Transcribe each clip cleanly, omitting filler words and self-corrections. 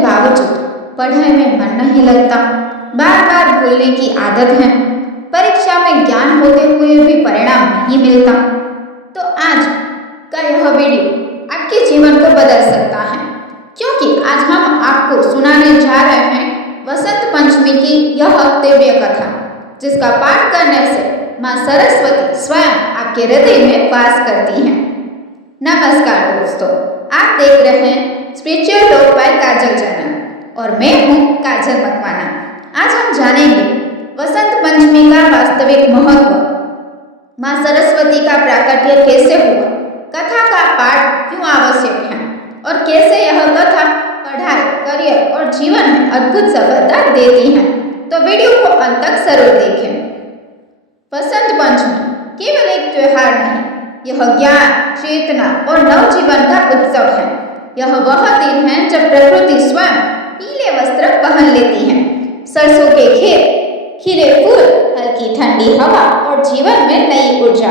बावजूद पढ़ाई में मन नहीं लगता, बार बार भूलने की आदत है, परीक्षा में ज्ञान होते हुए भी परिणाम नहीं मिलता, तो आज का यह वीडियो आपके जीवन को बदल सकता है। क्योंकि आज हम आपको सुनाने जा रहे हैं वसंत पंचमी की यह दिव्य कथा, जिसका पाठ करने से माँ सरस्वती स्वयं आपके हृदय में वास करती हैं। नमस्कार दोस्तों, आप देख रहे हैं स्पिरिचुअल टॉक बाय काजल चैनल और मैं हूँ काजल मकवाना। आज हम जानेंगे वसंत पंचमी का वास्तविक महत्व, माँ सरस्वती का प्राकट्य कैसे हुआ, कथा का पाठ क्यों आवश्यक है और कैसे यह कथा पढ़ाई, करियर और जीवन में अद्भुत सफलता देती है। तो वीडियो को अंत तक जरूर देखें। वसंत पंचमी केवल एक त्योहार नहीं, यह ज्ञान, चेतना और नवजीवन का उत्सव है। यह वह दिन है जब प्रकृति स्वयं पीले वस्त्र पहन लेती है, सरसों के खेत, खिले फूल, हल्की ठंडी हवा और जीवन में नई ऊर्जा।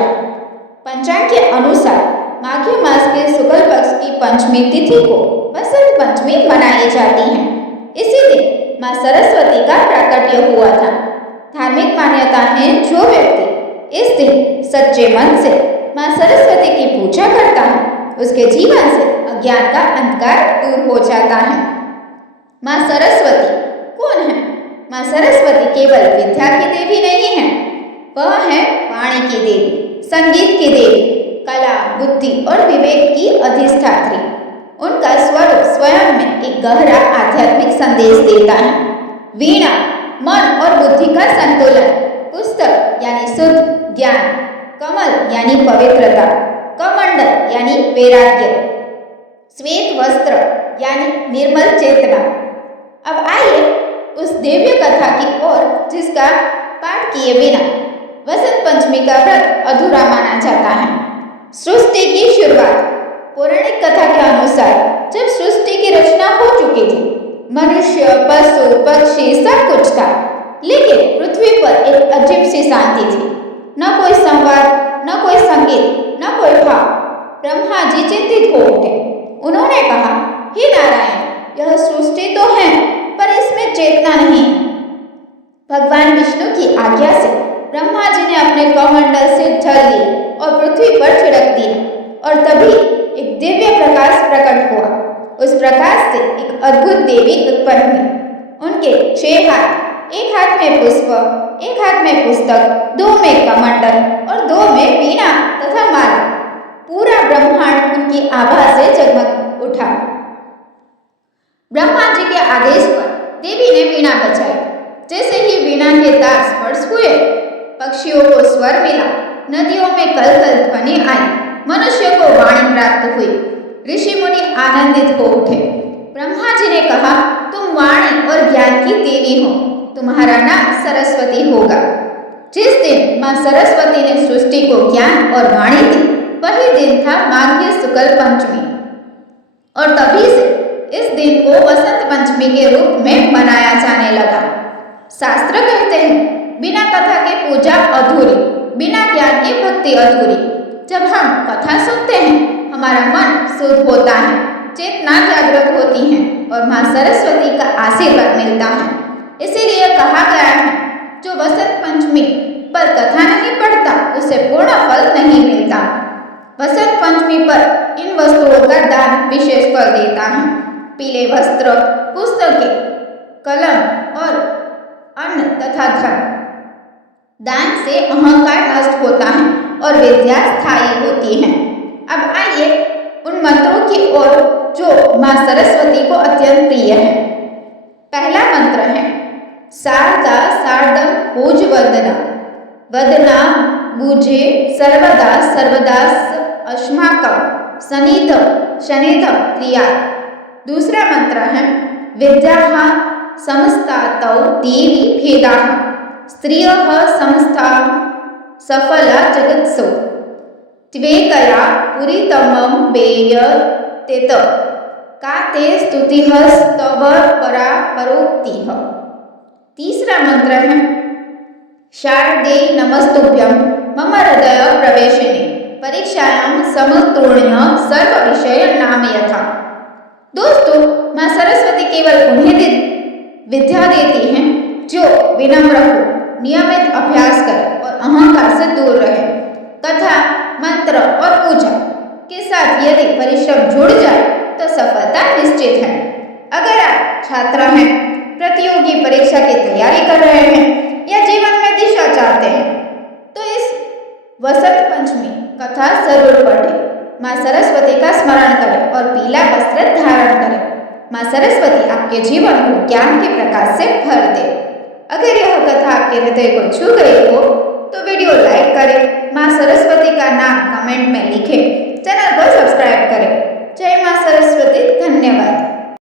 पंचांग के अनुसार माघी मास के शुक्ल पक्ष की पंचमी तिथि को वसंत पंचमी मनाई जाती है। इसी दिन माँ सरस्वती का प्राकट्य हुआ था। धार्मिक मान्यता है, जो व्यक्ति इस दिन सच्चे मन से माँ सरस्वती की पूजा करता है, उसके जीवन से अज्ञान का अंधकार दूर हो जाता है। माँ सरस्वती कौन है? माँ सरस्वती केवल विद्या की देवी नहीं है, वह है वाणी की देवी, संगीत की देवी, कला, बुद्धि और विवेक की अधिष्ठात्री। उनका स्वरूप स्वयं में एक गहरा आध्यात्मिक संदेश देता है। वीणा मन और बुद्धि का संतुलन, पुस्तक यानी शुद्ध ज्ञान, कमल यानी पवित्रता, कमंडल यानी वैराग्य, श्वेत वस्त्र यानी निर्मल चेतना। अब आइए उस दिव्य कथा की ओर जिसका पाठ किए बिना वसंत पंचमी का व्रत अधूरा माना जाता है। सृष्टि की शुरुआत। पौराणिक कथा के अनुसार जब सृष्टि की रचना हो चुकी थी, मनुष्य, पशु, पक्षी सब कुछ था, लेकिन पृथ्वी पर एक अजीब सी शांति थी। न कोई संवाद, न कोई संगीत, न कोई भाव। ब्रह्मा जी चिंतित हो उठे। उन्होंने कहा, हे नारायण, यह सृष्टि तो है पर इसमें चेतना नहीं। भगवान विष्णु की आज्ञा से ब्रह्मा जी ने अपने कमंडल से जल लिए और पृथ्वी पर छिड़क दिया और तभी एक दिव्य प्रकाश प्रकट हुआ। उस प्रकाश से एक अद्भुत देवी उत्पन्न हुई। उनके 6 हाथ, एक हाथ में पुष्प, एक हाथ में पुस्तक, 2 में कमंडल और 2 में वीणा तथा माला। पूरा ब्रह्मांड उनकी आभा से जगमग उठा। ब्रह्मा जी के आदेश पर देवी ने वीणा बजाई। जैसे ही वीणा के तार स्पर्श हुए, पक्षियों को स्वर मिला, नदियों में कलकल ध्वनि आई, मनुष्य को वाणी प्राप्त हुई। ऋषि मुनि आनंदित हो उठे। ब्रह्मा जी ने कहा, तुम वाणी और ज्ञान की देवी हो, तुम्हारा नाम सरस्वती होगा। जिस दिन माँ सरस्वती ने सृष्टि को ज्ञान और वाणी दी, वही दिन था माघी शुक्ल पंचमी और तभी से इस दिन को वसंत पंचमी के रूप में मनाया जाने लगा। शास्त्र कहते हैं, बिना कथा के पूजा अधूरी, बिना ज्ञान की भक्ति अधूरी। जब हम कथा सुनते हैं, हमारा मन शुद्ध होता है, चेतना जागृत होती है और माँ सरस्वती का आशीर्वाद मिलता है। इसीलिए कहा गया है, जो वसंत पंचमी पर कथा नहीं पढ़ता, उसे पूर्ण फल नहीं मिलता। वसंत पंचमी पर इन वस्तुओं का दान विशेष फल देता है। पीले वस्त्र, पुस्तकें, कलम और अन्न तथा धन। दान से अहंकार नष्ट होता है और विद्या स्थायी होती है। अब आइए उन मंत्रों की ओर जो माँ सरस्वती को अत्यंत प्रिय है। पहला मंत्र है, शारदा शारदम पूज वदना, वदना पूजे सर्वदा सर्वदास अस्माकं सनिध शनिध क्रिया। दूसरा मंत्र है, विद्याः समस्तातौ देवी भेदाः, स्त्रियः समस्ता सफला जगत्सु, त्वेकया पुरीतमं वेयतेत, का ते स्तुतिः स्तव परा परोक्तिः। तीसरा मंत्र है, शारदे नमस्तुभ्यं मम हृदय प्रवेशिनी, परीक्षायां समुत्तीर्ण सर्व विषय नाम यथा। दोस्तों, माँ सरस्वती केवल उन्हें विद्या देती हैं जो विनम्र हो, नियमित अभ्यास करे और अहंकार से दूर रहे। कथा, मंत्र और पूजा के साथ यदि परिश्रम जुड़ जाए तो सफलता निश्चित है। अगर आप छात्र हैं, प्रतियोगी परीक्षा की तैयारी कर रहे हैं या जीवन में दिशा चाहते हैं तो इस वसंत पंचमी कथा जरूर पढ़ें। माँ सरस्वती का स्मरण करें और पीला वस्त्र धारण करें। माँ सरस्वती आपके जीवन को ज्ञान के प्रकाश से भर दे। अगर यह कथा आपके हृदय को छू गई हो तो वीडियो लाइक करें, माँ सरस्वती का नाम कमेंट में लिखें, चैनल को सब्सक्राइब करें। जय माँ सरस्वती। धन्यवाद।